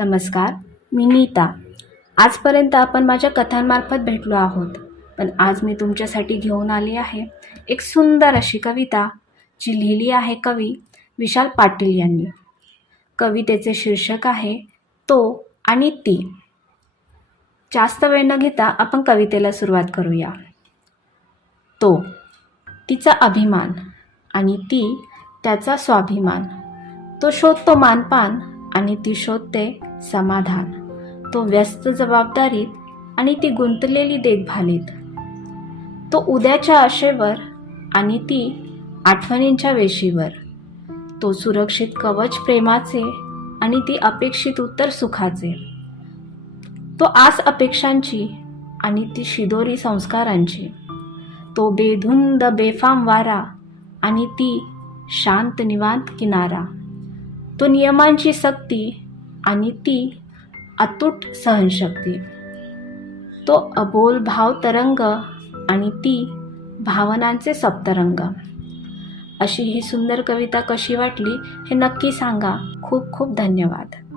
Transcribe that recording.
नमस्कार, मी नीता. आजपर्यंत आपण माझ्या कथांमार्फत भेटलो आहोत, पण आज मी तुमच्यासाठी घेऊन आली आहे एक सुंदर अशी कविता, जी लिहिली आहे कवी विशाल पाटील यांनी. कवितेचे शीर्षक आहे तो आणि ती. जास्त वेळ न घेता आपण कवितेला सुरुवात करूया. तो, तिचा अभिमान आणि ती त्याचा स्वाभिमान. तो शोधतो मानपान आणि ती शोधते समाधान. तो व्यस्त जबाबदारीत आणि ती गुंतलेली देखभालीत. तो उद्याच्या आशेवर आणि ती आठवणींच्या वेशीवर. तो सुरक्षित कवच प्रेमाचे आणि ती अपेक्षित उत्तर सुखाचे. तो आस अपेक्षांची आणि ती शिदोरी संस्कारांची. तो बेधुंद बेफाम वारा आणि ती शांत निवांत किनारा. तो नियमांची सक्ती आणि ती अतूट सहनशक्ती. तो अबोल भाव तरंग आणि ती भावनांचे सप्तरंग. अशी ही सुंदर कविता कशी वाटली हे नक्की सांगा. खूप खूप धन्यवाद.